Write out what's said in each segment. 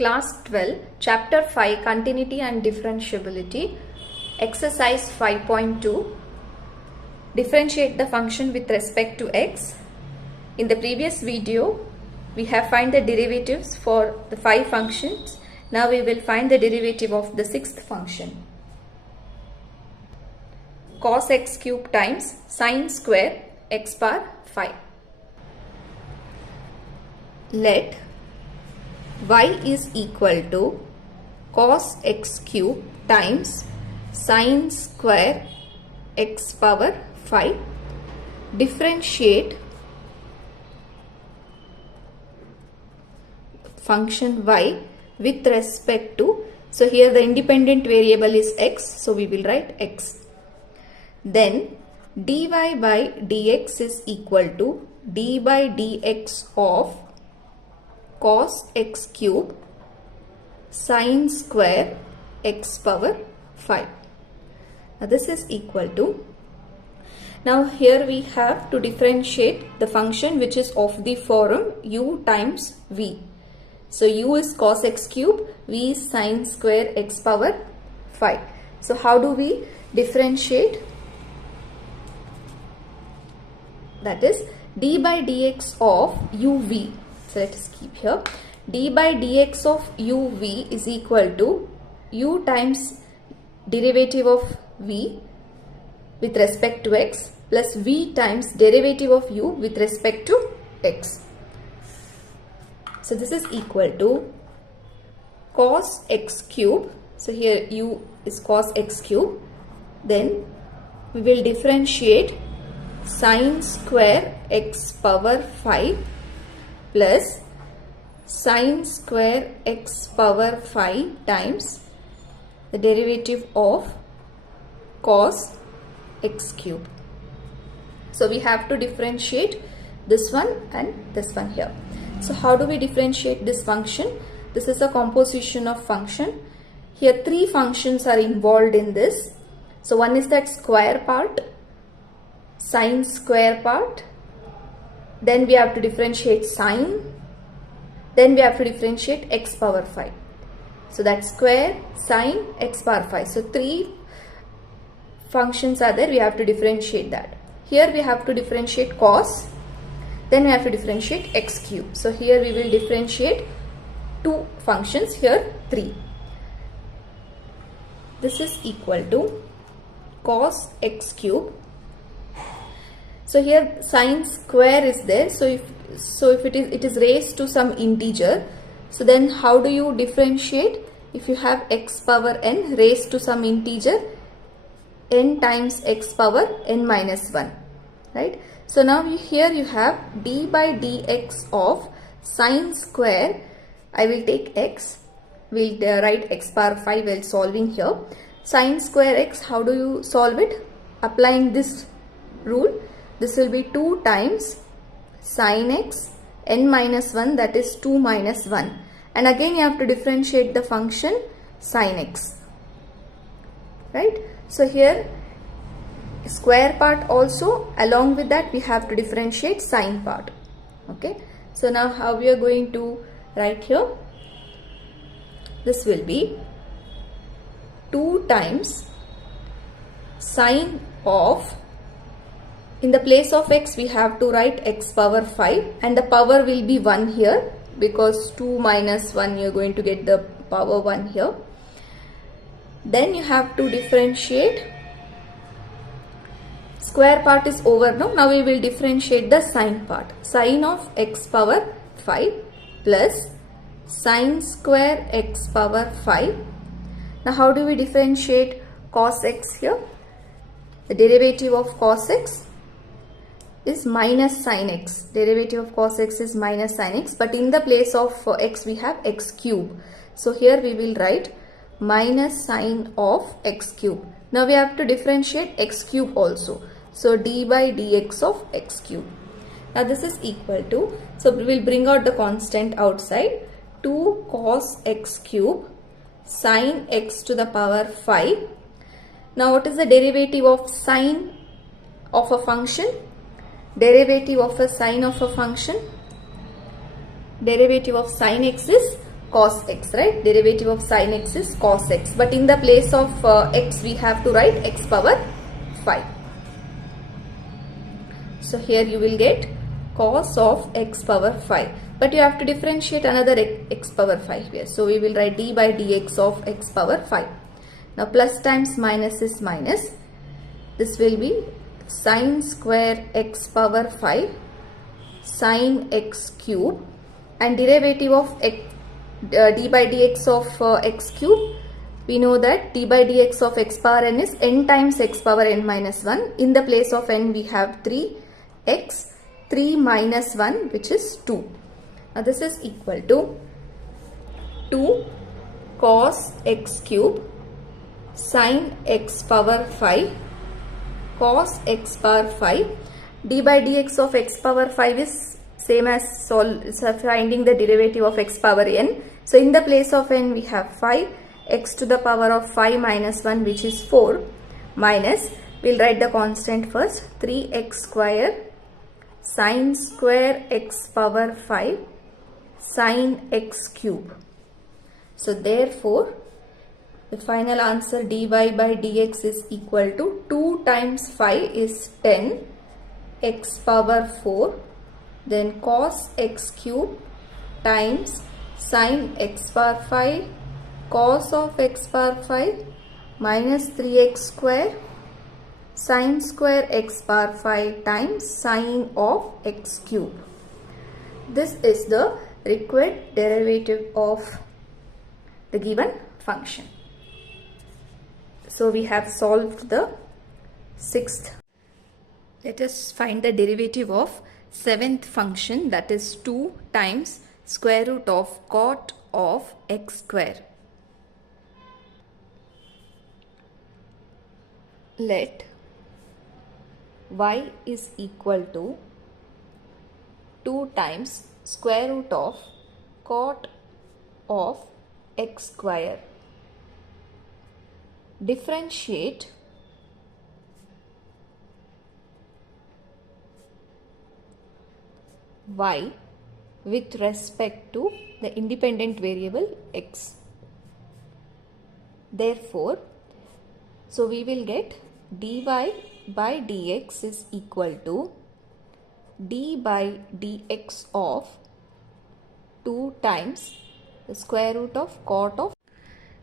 Class 12, Chapter 5, Continuity and Differentiability, Exercise 5.2. Differentiate the function with respect to x. In the previous video, we have find the derivatives for the 5 functions. Now we will find the derivative of the 6th function. Cos x cube times sin square x power 5. Let y is equal to cos x cube times sin square x power 5. Differentiate function y with respect to, so here the independent variable is x, so we will write x. Then dy by dx is equal to d by dx of cos x cube sin square x power 5. Now this is equal to, now here we have to differentiate the function which is of the form u times v. So u is cos x cube, v is sin square x power 5. So how do we differentiate? That is d by dx of uv. So let us keep here. D by dx of uv is equal to u times derivative of v with respect to x plus v times derivative of u with respect to x. So this is equal to cos x cube. So here u is cos x cube. Then we will differentiate sin square x power 5 plus sin square x power 5 times the derivative of cos x cube. So we have to differentiate this one and this one here. So how do we differentiate this function? This is a composition of function. Here 3 functions are involved in this. So one is that square part, sin square part, then we have to differentiate sine, then we have to differentiate x power 5. So that's square, sine, x power 5. So 3 functions are there, we have to differentiate that. Here we have to differentiate cos, then we have to differentiate x cube. So here we will differentiate 2 functions, here 3. This is equal to cos x cube. So here sin square is there. So if it is raised to some integer, so then how do you differentiate? If you have x power n raised to some integer, n times x power n minus 1, right? So now here you have d by dx of sin square. I will take x, we'll write x power 5 while solving here. Sin square x, how do you solve it? Applying this rule, this will be 2 times sin x n minus 1, that is 2 minus 1. And again you have to differentiate the function sin x, right? So here square part also, along with that we have to differentiate sine part. Okay, so now how we are going to write here? This will be 2 times sine of, in the place of x we have to write x power 5 and the power will be 1 here, because 2 minus 1 you are going to get the power 1 here. Then you have to differentiate, square part is over now. Now we will differentiate the sine part. Sine of x power 5 plus sine square x power 5. Now how do we differentiate cos x here? The derivative of cos x is minus sin x. Derivative of cos x is minus sin x, but in the place of x we have x cube. So here we will write minus sine of x cube. Now we have to differentiate x cube also. So d by dx of x cube. Now this is equal to, so we will bring out the constant outside, 2 cos x cube sin x to the power 5. Now what is the derivative of sine of a function? Derivative of a sine of a function, derivative of sin x is cos x, right? Derivative of sin x is cos x. But in the place of x, we have to write x power 5. So here you will get cos of x power 5. But you have to differentiate another x power 5 here. So we will write d by dx of x power 5. Now plus times minus is minus. This will be sin square x power 5 sin x cube, and derivative of x, d by dx of x cube. We know that d by dx of x power n is n times x power n minus 1. In the place of n we have 3x, 3 minus 1, which is 2. Now this is equal to 2 cos x cube sin x power 5 cos x power 5. D by dx of x power 5 is same as finding the derivative of x power n. So in the place of n we have 5, x to the power of 5 minus 1, which is 4, minus, we'll write the constant first, 3x square sin square x power 5 sin x cube. So therefore the final answer dy by dx is equal to 2 times 5 is 10 x power 4, then cos x cube times sin x power 5 cos of x power 5 minus 3x square sin square x power 5 times sin of x cube. This is the required derivative of the given function. So we have solved the 6th. Let us find the derivative of 7th function, that is 2 times square root of cot of x square. Let y is equal to 2 times square root of cot of x square. Differentiate y with respect to the independent variable x. Therefore, so we will get dy by dx is equal to d by dx of 2 times the square root of cot of.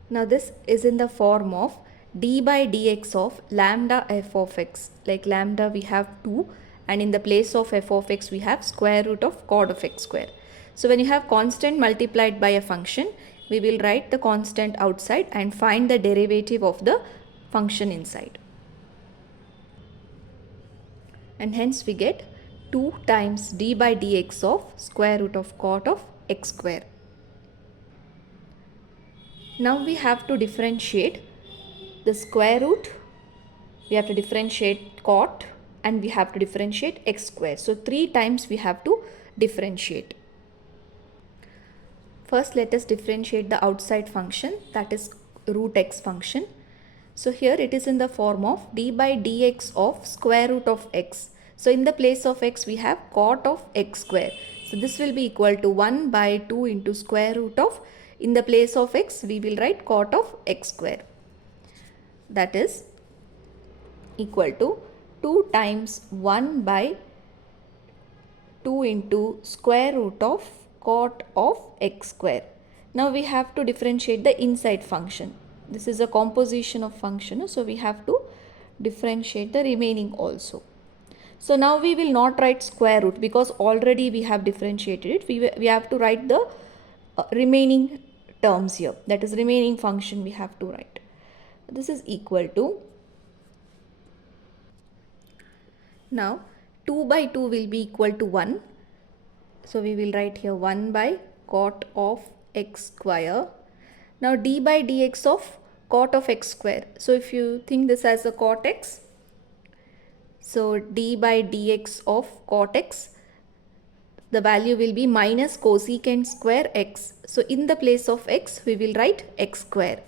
Now this is in the form of d by dx of lambda f of x. Like lambda we have 2, and in the place of f of x we have square root of cot of x square. So when you have constant multiplied by a function, we will write the constant outside and find the derivative of the function inside. And hence we get 2 times d by dx of square root of cot of x square. Now we have to differentiate the square root, we have to differentiate cot, and we have to differentiate x square. So 3 times we have to differentiate. First let us differentiate the outside function, that is root x function. So here it is in the form of d by dx of square root of x. So in the place of x we have cot of x square. So this will be equal to 1 by 2 into square root of, in the place of x we will write cot of x square. That is equal to 2 times 1 by 2 into square root of cot of x square. Now we have to differentiate the inside function. This is a composition of function, so we have to differentiate the remaining also. So now we will not write square root because already we have differentiated it. We have to write the remaining terms here, that is remaining function we have to write. This is equal to, now 2 by 2 will be equal to 1. So we will write here 1 by cot of x square. Now d by dx of cot of x square. So if you think this as a cot x, so d by dx of cot x, the value will be minus cosecant square x. So in the place of x we will write x square.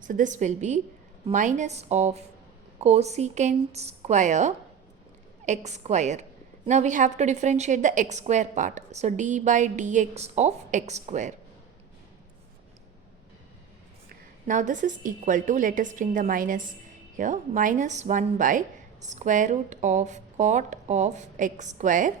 So this will be minus of cosecant square x square. Now we have to differentiate the x square part. So d by dx of x square. Now this is equal to, let us bring the minus here, minus 1 by square root of cot of x square,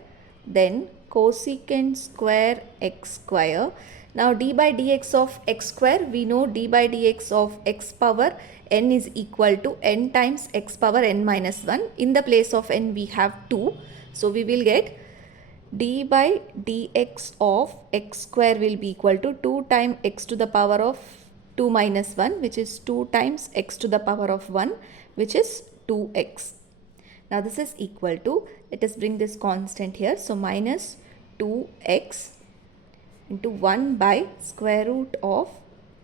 then cosecant square x square. Now d by dx of x square, we know d by dx of x power n is equal to n times x power n minus 1. In the place of n we have 2. So we will get d by dx of x square will be equal to 2 times x to the power of 2 minus 1, which is 2 times x to the power of 1, which is 2x. Now this is equal to, let us bring this constant here. So minus 2x into 1 by square root of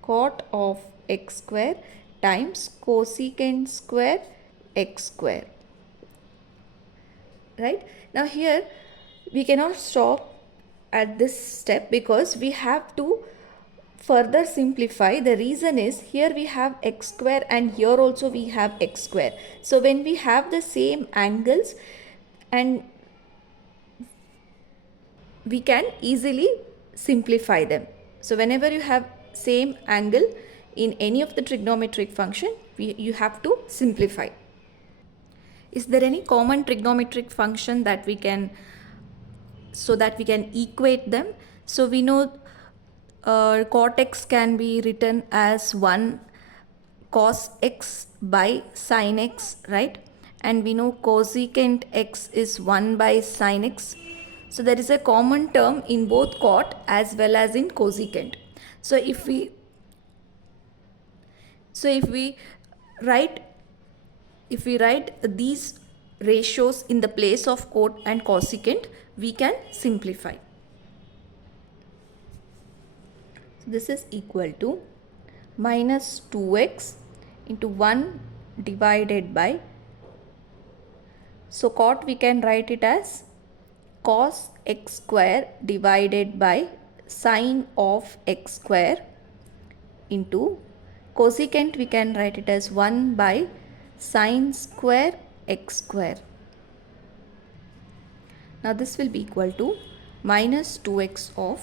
cot of x square times cosecant square x square. Right? Now here we cannot stop at this step because we have to further simplify. The reason is here we have x square and here also we have x square. So when we have the same angles, and we can easily simplify them. So whenever you have same angle in any of the trigonometric function, you have to simplify. Is there any common trigonometric function that we can, so that we can equate them? So we know cot x can be written as 1 cos x by sin x, right? And we know cosecant x is 1 by sin x. So there is a common term in both cot as well as in cosecant. So if we write these ratios in the place of cot and cosecant, we can simplify. So this is equal to minus 2x into 1 divided by, so cot we can write it as cos x square divided by sin of x square into cosecant we can write it as 1 by sin square x square. Now this will be equal to minus 2x of,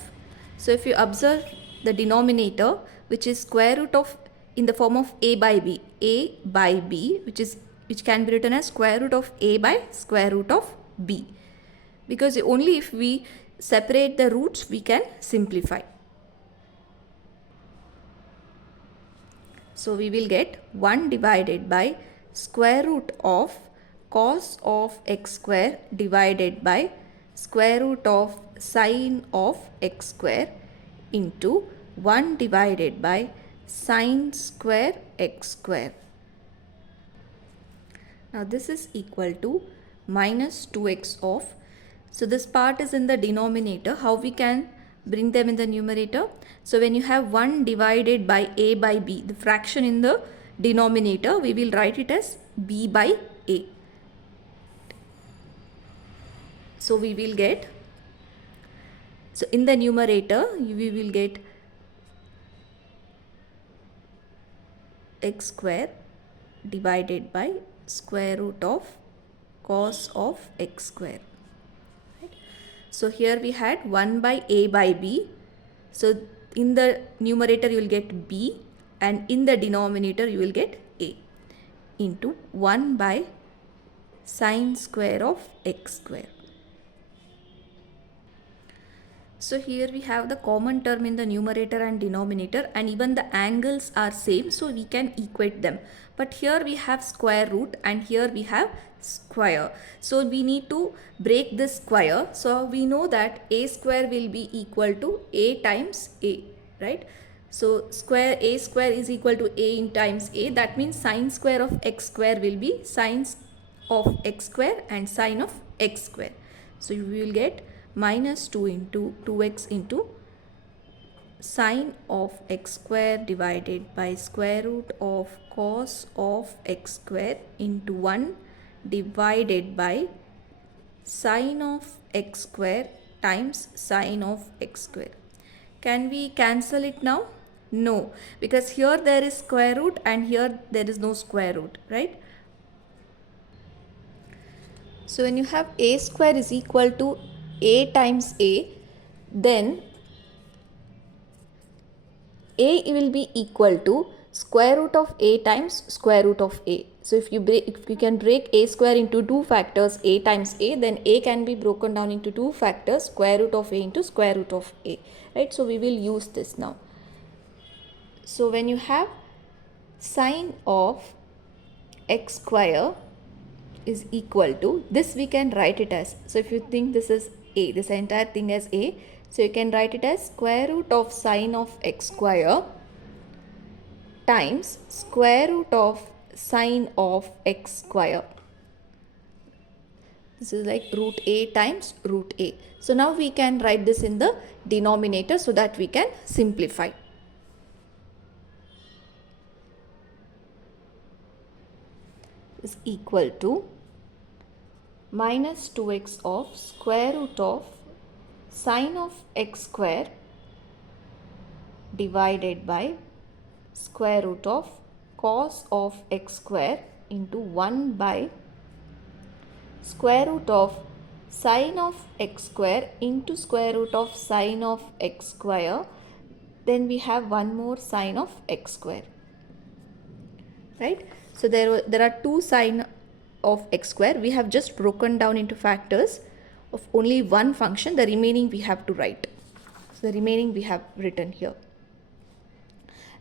so if you observe the denominator, which is square root of in the form of a by b, which can be written as square root of a by square root of b, because only if we separate the roots we can simplify. So we will get 1 divided by square root of cos of x square divided by square root of sin of x square into 1 divided by sin square x square. Now this is equal to minus 2x of, so this part is in the denominator. How we can bring them in the numerator? So when you have 1 divided by a by b, the fraction in the denominator, we will write it as b by a. So we will get, so in the numerator we will get x square divided by square root of cos of x square. Right? So here we had 1 by a by b. So in the numerator you will get b and in the denominator you will get a into 1 by sin square of x square. So here we have the common term in the numerator and denominator, and even the angles are same, so we can equate them. But here we have square root and here we have square. So we need to break this square. So we know that a square will be equal to a times a, right? So a square is equal to a in times a. That means sin square of x square will be sin of x square and sin of x square. So you will get minus 2 into 2x into sin of x square divided by square root of cos of x square into 1 divided by sin of x square times sin of x square. Can we cancel it now? No, because here there is square root and here there is no square root, right? So when you have a square is equal to a times a, then a will be equal to square root of a times square root of a. So if you can break a square into two factors, a times a, then a can be broken down into two factors, square root of a into square root of a, right? So we will use this now. So when you have sine of x square is equal to, this we can write it as, so if you think this is a, this entire thing as a, so you can write it as square root of sine of x square times square root of sine of x square. This is like root a times root a. So now we can write this in the denominator so that we can simplify. Is equal to minus 2x of square root of sine of x square divided by square root of cos of x square into 1 by square root of sine of x square into square root of sine of x square. Then we have one more sine of x square, right? So there are two sine of x square. We have just broken down into factors of only one function. The remaining we have to write. So the remaining we have written here.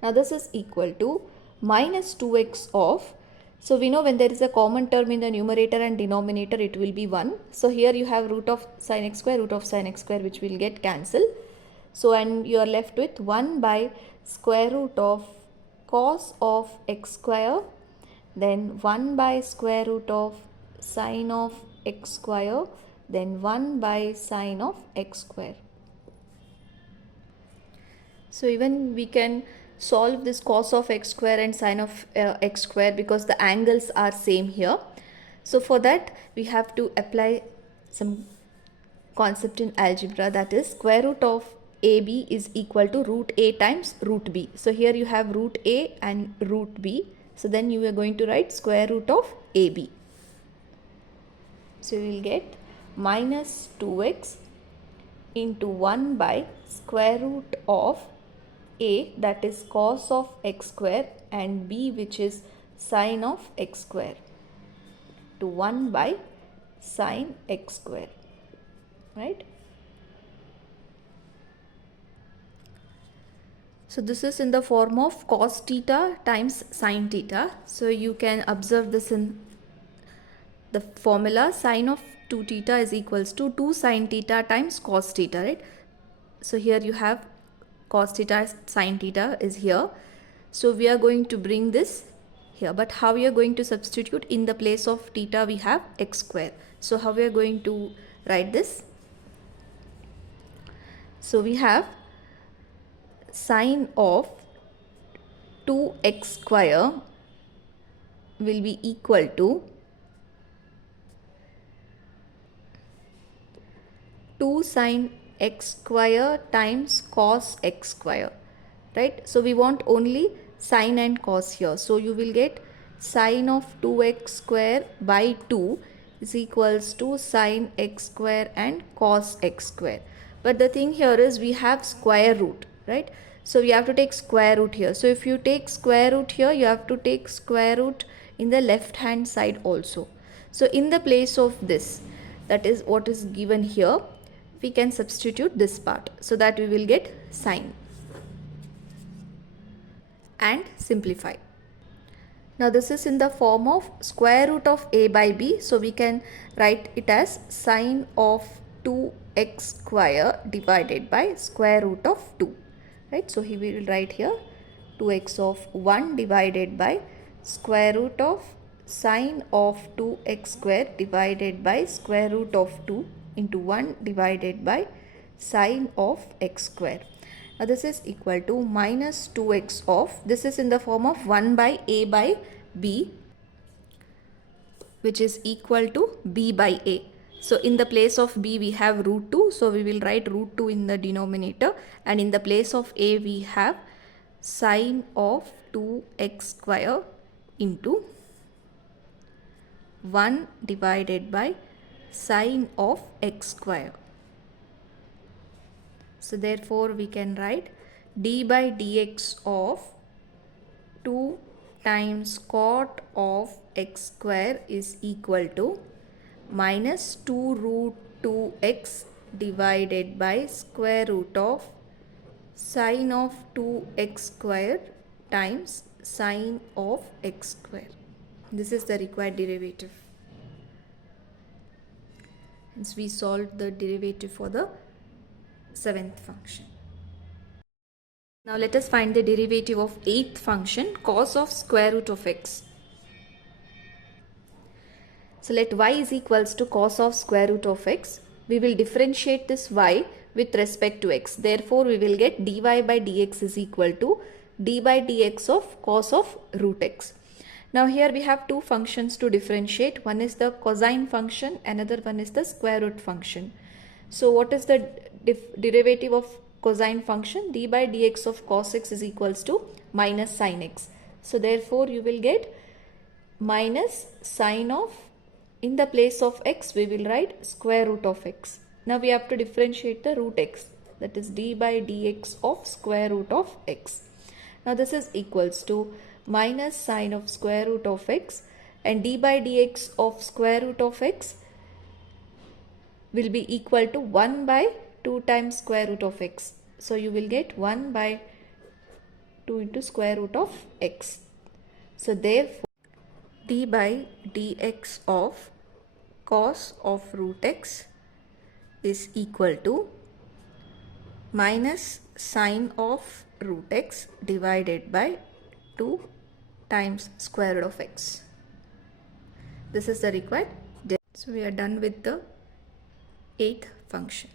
Now this is equal to minus 2x of, so we know when there is a common term in the numerator and denominator, it will be 1. So here you have root of sine x square, root of sine x square, which will get cancelled. So and you are left with 1 by square root of cos of x square, then 1 by square root of sine of x square, then 1 by sine of x square. So even we can solve this cos of x square and sine of x square because the angles are same here. So for that we have to apply some concept in algebra, that is square root of AB is equal to root A times root B. So here you have root A and root B. So then you are going to write square root of AB. So you will get minus 2x into 1 by square root of A, that is cos of x square, and B, which is sine of x square, to 1 by sine x square, right? So this is in the form of cos theta times sine theta. So you can observe this in the formula. Sine of 2 theta is equals to 2 sine theta times cos theta, right? So here you have cos theta sine theta is here. So we are going to bring this here. But how we are going to substitute? In the place of theta we have x square. So how we are going to write this? So we have sine of 2x square will be equal to 2 sine x square times cos x square, right? So we want only sine and cos here. So you will get sine of 2x square by 2 is equals to sine x square and cos x square. But the thing here is we have square root, right? So we have to take square root here. So if you take square root here, you have to take square root in the left hand side also. So in the place of this, that is what is given here, we can substitute this part so that we will get sine and simplify. Now this is in the form of square root of a by b, so we can write it as sine of 2x square divided by square root of 2, right? So he will write here 2x of 1 divided by square root of sine of 2x square divided by square root of 2 into 1 divided by sine of x square. Now this is equal to minus 2x of, this is in the form of 1 by a by b, which is equal to b by a. So in the place of b we have root 2, so we will write root 2 in the denominator, and in the place of a we have sine of 2x square into 1 divided by sine of x square. So therefore we can write d by dx of 2 times cot of x square is equal to minus 2 root 2x divided by square root of sine of 2x square times sine of x square. This is the required derivative. Hence we solved the derivative for the seventh function. Now let us find the derivative of eighth function, cos of square root of x. So let y is equals to cos of square root of x. We will differentiate this y with respect to x. Therefore, we will get dy by dx is equal to d by dx of cos of root x. Now here we have two functions to differentiate. One is the cosine function, another one is the square root function. So what is the derivative of cosine function? D by dx of cos x is equals to minus sin x. So therefore you will get minus sine of, in the place of x we will write square root of x. Now we have to differentiate the root x, that is d by dx of square root of x. Now this is equals to minus sine of square root of x, and d by dx of square root of x will be equal to 1 by 2 times square root of x. So you will get 1 by 2 into square root of x. So therefore d by dx of cos of root x is equal to minus sine of root x divided by 2 times square root of x. This is the required. So we are done with the eighth function.